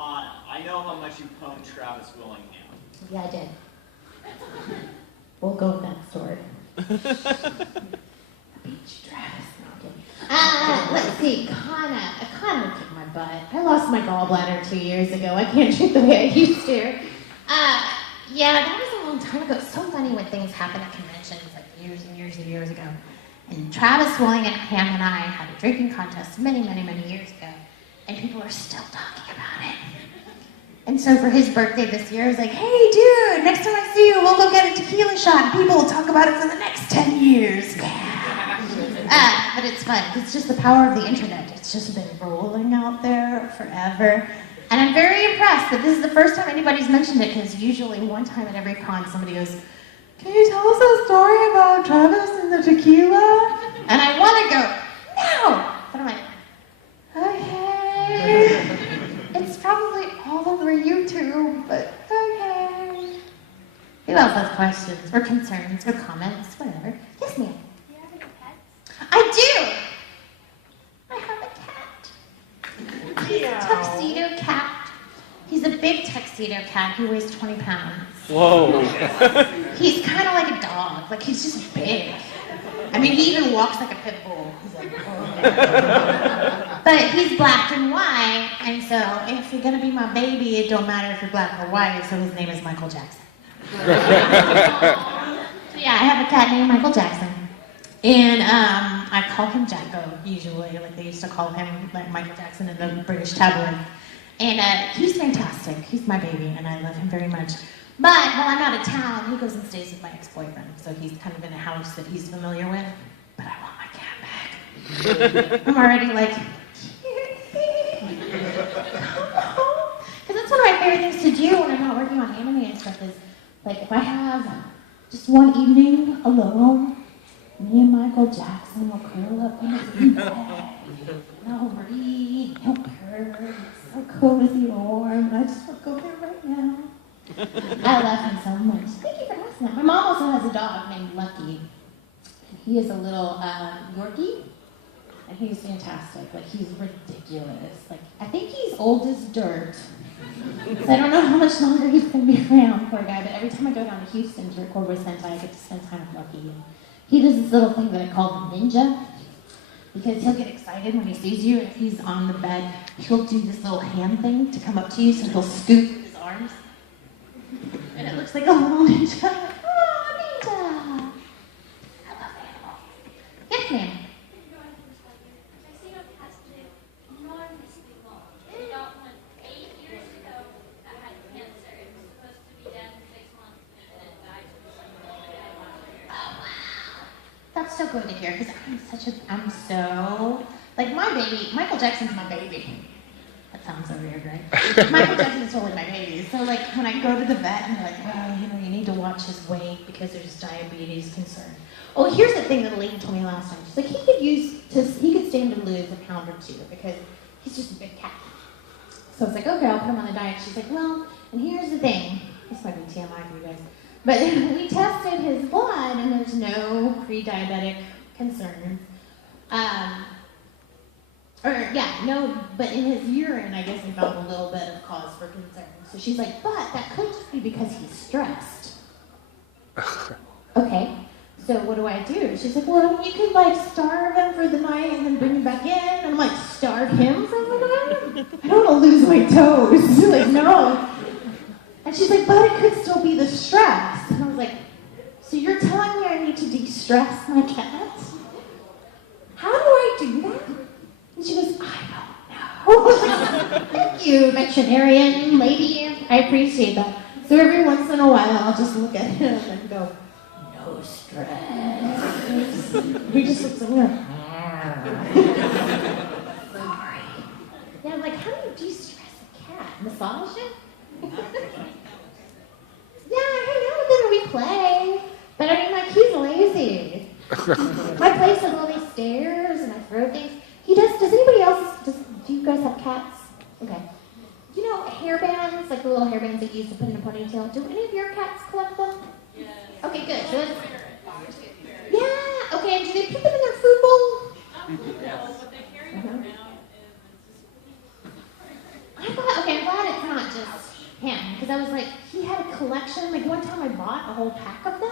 Kana, I know how much you pwned Travis Willingham. Yeah, I did. We'll go with that story. Beach Travis. No, I'm kidding. Let's see. Kana kicked my butt. I lost my gallbladder 2 years ago. I can't drink the way I used to. Yeah, that was a long time ago. It's so funny when things happen at conventions, like years and years and years ago. And Travis Willingham and I had a drinking contest many, many, many years ago. And people are still talking about it. And so for his birthday this year, I was like, hey, dude, next time I see you, we'll go get a tequila shot, and people will talk about it for the next 10 years. Yeah. But it's fun. It's just the power of the internet. It's just been rolling out there forever. And I'm very impressed that this is the first time anybody's mentioned it, because usually one time at every con, somebody goes, can you tell us a story about Travis and the tequila? And I want to go, no! But I'm like, okay. It's probably all over YouTube, but okay. Who else has questions, or concerns, or comments, whatever? Yes, ma'am. Do you have any pets? I do! I have a cat. He's a tuxedo cat. He's a big tuxedo cat. He weighs 20 pounds. Whoa. He's kind of like a dog. Like, he's just big. I mean, he even walks like a pit bull. He's like, oh. But he's black and white, and so if you're gonna be my baby, it don't matter if you're black or white, so his name is Michael Jackson. So yeah, I have a cat named Michael Jackson. And I call him Jacko, usually, like they used to call him like Michael Jackson in the British tabloid. And he's fantastic. He's my baby, and I love him very much. But while I'm out of town, he goes and stays with my ex-boyfriend, so he's kind of in a house that he's familiar with. But I want my cat back. I'm already like, because that's one of my favorite things to do when I'm not working on anime and stuff is, like, if I have just one evening alone, me and Michael Jackson will curl up in his bed, and I'll read, he'll purr, it's so cozy and warm, I just want to go there right now. I love him so much. Thank you for asking that. My mom also has a dog named Lucky. He is a little Yorkie, and he's fantastic. Like, he's ridiculous. Like, I think he's old as dirt. So I don't know how much longer he's going to be around, poor guy, but every time I go down to Houston to record with Sentai, I get to spend time with Lucky. And he does this little thing that I call the ninja, because he'll get excited when he sees you, and if he's on the bed, he'll do this little hand thing to come up to you, so he'll scoop with his arms. And it looks like a little ninja. Oh, ninja! I love animals. Yes, ma'am. I see your cats live enormously long. They got one 8 years ago that had cancer. It was supposed to be dead in 6 months, and then it died Oh, wow. That's so good to hear, because I'm so, like, my baby, Michael Jackson's my baby. That sounds so weird, right? Michael Jackson's totally my baby. So, like, when I go to the vet and they're like, well, you need to watch his weight because there's diabetes concern. Oh, here's the thing that a lady told me last time. She's like, he could stand to lose a pound or two because he's just a big cat. So I was like, okay, I'll put him on the diet. She's like, well, and here's the thing. This might be TMI for you guys. But we tested his blood and there's no pre-diabetic concerns. But in his urine, I guess we found a little bit of cause for concern. So she's like, but that could just be because he's stressed. Okay, so what do I do? She's like, well, you could like starve him for the night and then bring him back in. And I'm like, starve him for the night? I don't want to lose my toes. Like, no. And she's like, but it could still be the stress. And I was like, so you're telling me I need to de-stress my cat? How do I do that? And she goes, I don't know. Thank you, veterinarian lady. I appreciate that. So every once in a while, I'll just look at him and go, no stress. We just look somewhere. Sorry. Yeah, I'm like, how do you de-stress a cat? Massage it? Yeah, I hang out with him and we play. But I mean, like, he's lazy. My place has all these stairs and I throw things. Does anybody else, do you guys have cats? Okay. You know hairbands, like the little hairbands that you used to put in a ponytail? Do any of your cats collect them? Yes. Okay, good. So yeah, okay, and do they put them in their food bowl? No, but they carry them around and I'm glad just him. Because I was like, he had a collection. Like one time I bought a whole pack of them,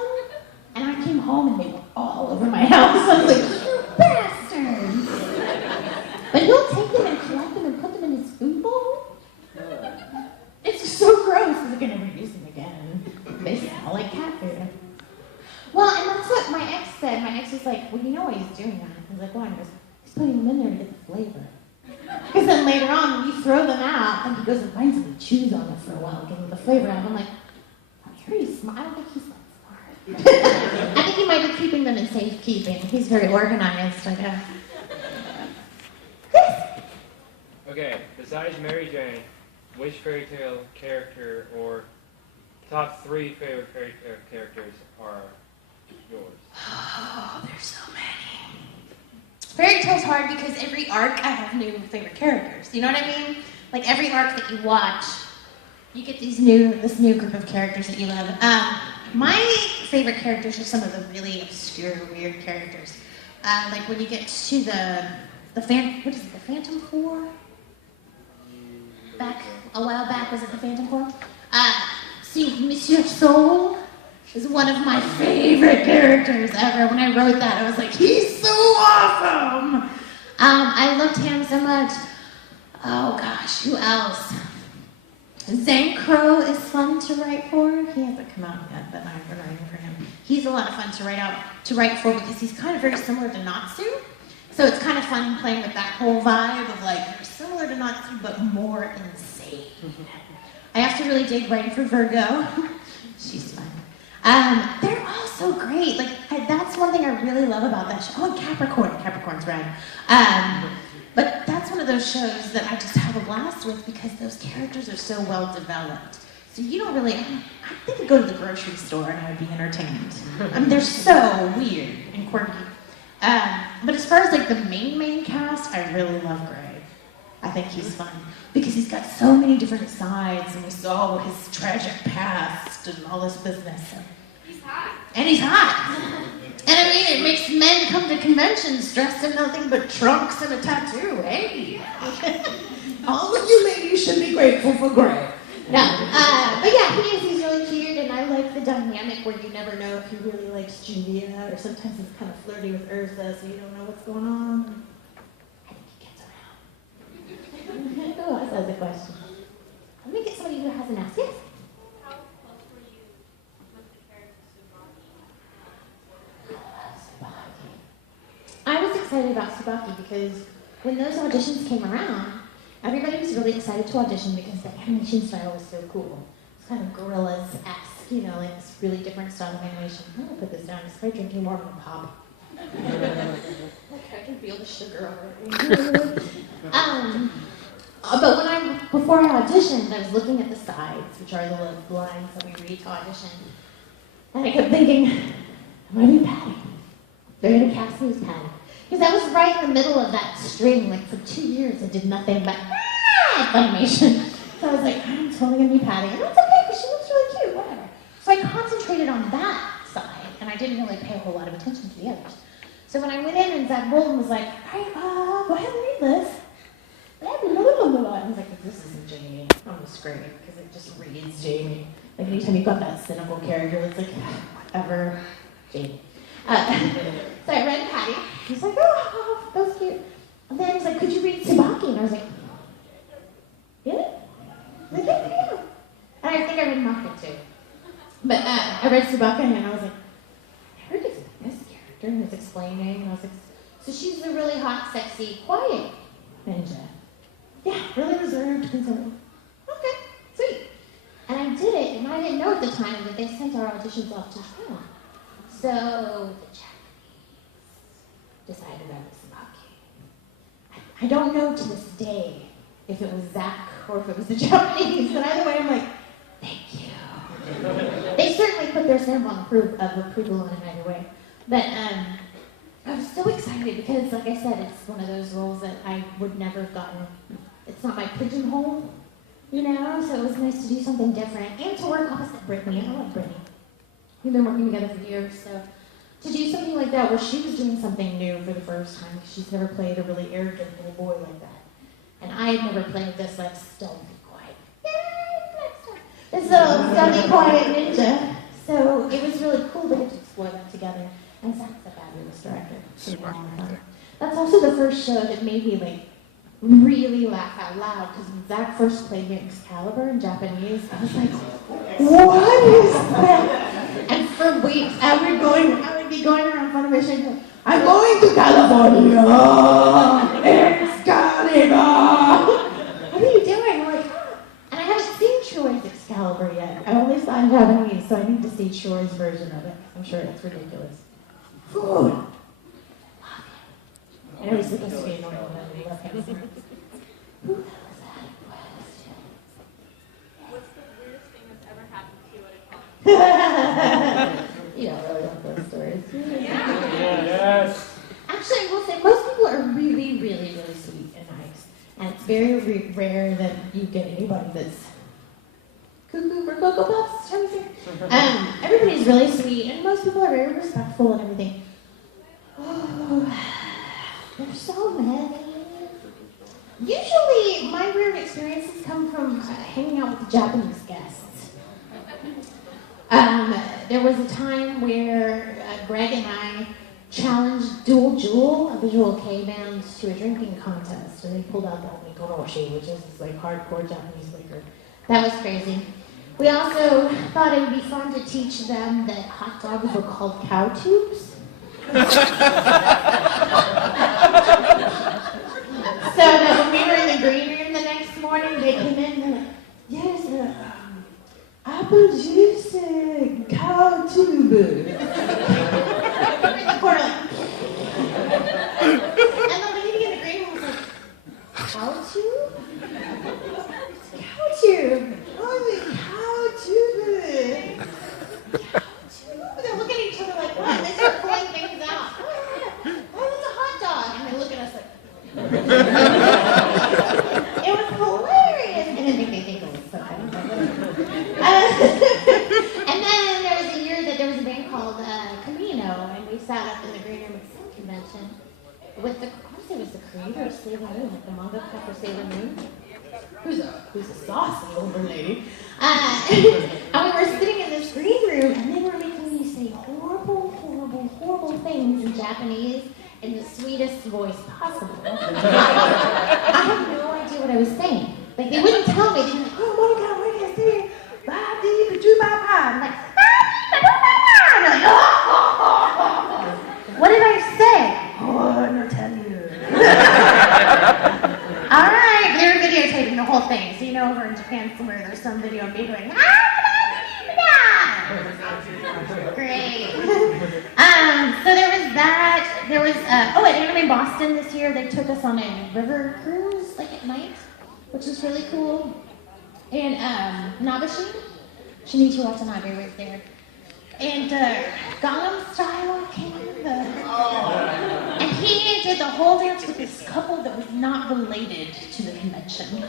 and I came home and they were all over my house. I was like, you bastards! But he'll take them and collect them and put them in his food bowl. It's so gross. He's like, I never use them again. They smell like cat food. Well, and that's what my ex said. My ex was like, well, you know why he's doing that. I was like, why? He goes, he's putting them in there to get the flavor. Because then later on, when you throw them out, and he goes and finds them and chews on it for a while, getting the flavor out. I'm like, I'm sure he's smart. I don't think he's that smart. I think he might be keeping them in safekeeping. He's very organized, I guess. Yes. Okay, besides Mary Jane, which fairy tale character or top 3 favorite fairy tale characters are yours? Oh, there's so many. Fairy tale's hard because every arc I have new favorite characters. You know what I mean? Like every arc that you watch, you get this new group of characters that you love. My favorite characters are some of the really obscure, weird characters. Like when you get to the Phantom Four? Back a while back, was it the Phantom Four? See, Monsieur Soul is one of my favorite characters ever. When I wrote that, I was like, he's so awesome! I loved him so much. Oh gosh, who else? Zankro is fun to write for. He hasn't come out yet, but I'm writing for him. He's a lot of fun to write for because he's kind of very similar to Natsu. So it's kind of fun playing with that whole vibe of like, you're similar to Natsu, but more insane. I have to really dig writing for Virgo. She's fun. They're all so great. Like, that's one thing I really love about that show. Oh, and Capricorn. Capricorn's rad. But that's one of those shows that I just have a blast with because those characters are so well developed. So you don't really, I think I'd go to the grocery store and I would be entertained. I mean, they're so weird and quirky. But as far as like the main cast, I really love Greg. I think he's fun because he's got so many different sides and we saw his tragic past and all this business. So. He's hot. And he's hot. And I mean, it makes men come to conventions dressed in nothing but trunks and a tattoo. Hey! All of you ladies should be grateful for Greg. No, but yeah, he's really cute, and I like the dynamic where you never know if he really likes Julia, or sometimes he's kind of flirty with Ursa, so you don't know what's going on. I think he gets around. Oh, that was a question. Let me get somebody who has an ask. Yes? How close were you with the character Subaki? I was excited about Tsubaki because when those auditions came around, everybody was really excited to audition because the animation style was so cool. It's kind of gorillas-esque, you know, like this really different style of animation. I'm gonna put this down because if I drink any more, I'm gonna pop. Like I can feel the sugar already. But before I auditioned, I was looking at the sides, which are the little lines that we read to audition, and I kept thinking, I'm gonna be Patty. They're gonna cast me as Patty. Because I was right in the middle of that string, like for 2 years I did nothing but animation. So I was like, I'm totally gonna be Patty. And that's okay, because she looks really cute, whatever. So I concentrated on that side, and I didn't really pay a whole lot of attention to the others. So when I went in and Zach Bolton was like, all right, go ahead and read this. And I was like, this isn't Jamie. I'm just screaming, because it just reads Jamie. Like anytime you've got that cynical character, it's like, whatever, Jamie. So I read Patty. He's like, oh, that was cute. And then he's like, could you read Tsubaki? And I was like, really? Like, yeah. And I think I read Maka too. But I read Tsubaki and I was like, I heard it's this character. And he was explaining. And I was like, so she's the really hot, sexy, quiet ninja. Yeah, really reserved, conservative. Okay, sweet. And I did it, and I didn't know at the time that they sent our auditions off to Japan. So the Japanese decided I was Tsubaki. I don't know to this day if it was Zach or if it was the Japanese, but either way I'm like, thank you. They certainly put their stamp of approval on it either way. But I was so excited because, like I said, it's one of those roles that I would never have gotten. It's not my pigeonhole, you know, so it was nice to do something different and to work opposite Brittany. I love Brittany. We've been working together for years, so to do something like that where she was doing something new for the first time, because she's never played a really arrogant little boy like that. And I had never played this like stealthy, quiet, This little stealthy, quiet ninja. So it was really cool to get to explore that together. And Zach's a fabulous director. So we had a lot of fun. That's also the first show that made me like really laugh out loud, because when Zach first played Excalibur in Japanese, I was like, what is that? And for weeks, I would be going around Funimation going, I'm going to California! Excalibur! What are you doing? I'm like, and I haven't seen Troy's Excalibur yet. I only saw it in Japanese, so I need to see Troy's version of it. I'm sure it's ridiculous. Food! I know he's supposed to be annoying, but I love him. Who was that question? What's the weirdest thing that's ever happened to you at a con? You don't really want those stories. Yes. Actually, I will say, most people are really, really, really sweet and nice. And it's very rare that you get anybody that's cuckoo for Cocoa Puffs, shall we say? Everybody's really sweet, and most people are very respectful and everything. Oh, there's so many. Usually, my weird experiences come from hanging out with the Japanese guests. There was a time where Greg and I challenged Dual Jewel, a visual K band, to a drinking contest, and they pulled out the Omikoroshi, which is this like hardcore Japanese liquor. That was crazy. We also thought it would be fun to teach them that hot dogs were called cow tubes. So that when we were in the green room the next morning, they came in and they're like, yes, apple juice and cow tube. And the lady in the green room was like, cow tube? Cow tube? Oh, the cow tube. They're looking at each other like, what? And they start pulling things out. Oh, it's a hot dog. And they look at us like, it was hilarious. I didn't think they think it was so funny. And then there was a year that there was a band called Camino, and we sat up in the green room at the Sun Convention with the, I want to say it was the creator of Sailor Moon, like the manga for Sailor Moon. Who's a saucy older lady. And we were sitting in this green room, and they were making me say horrible, horrible, horrible things in Japanese in the sweetest voice possible. I had no idea what I was saying. Like, they wouldn't tell me. They'd be like, oh, Monica, what are you saying? I'm like, I'm like, oh. What did I say? Oh, I'm not telling you. All right, they were videotaping the whole thing. So you know over in Japan somewhere there's some video of me going, great. So there was that. There was, at Anime Boston this year, they took us on a river cruise, like at night, which was really cool. And Nabashi, Shinichi Watanabe was there. And Gangnam Style came in and he did the whole dance with this couple that was not related to the convention.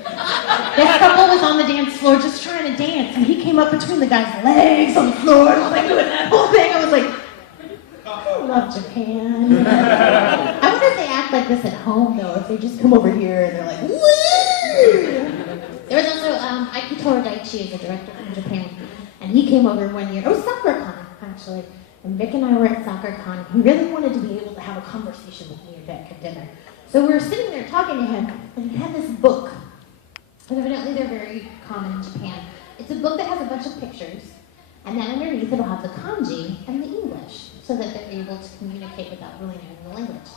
This couple was on the dance floor just trying to dance, and he came up between the guy's legs on the floor and was like doing that whole thing. I was like, I love Japan. I wonder if they act like this at home though, if they just come over here and they're like, woo! There was also Akitoro Daichi is a director from Japan. And he came over one year, it was SoccerCon, actually, and Vic and I were at SoccerCon. He really wanted to be able to have a conversation with me and Vic at dinner. So we were sitting there talking to him, and he had this book, and evidently they're very common in Japan. It's a book that has a bunch of pictures, and then underneath it'll have the kanji and the English, so that they're able to communicate without really knowing the language.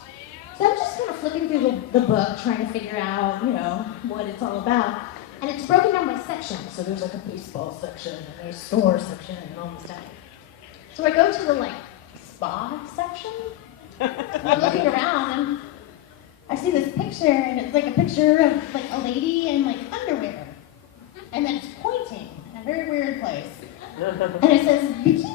So I'm just kind of flipping through the book, trying to figure out, what it's all about. And it's broken down by section. So there's like a baseball section, and there's store section, and all this stuff. So I go to the spa section. I'm looking around, and I see this picture, and it's like a picture of a lady in underwear. And then it's pointing in a very weird place. And it says bikini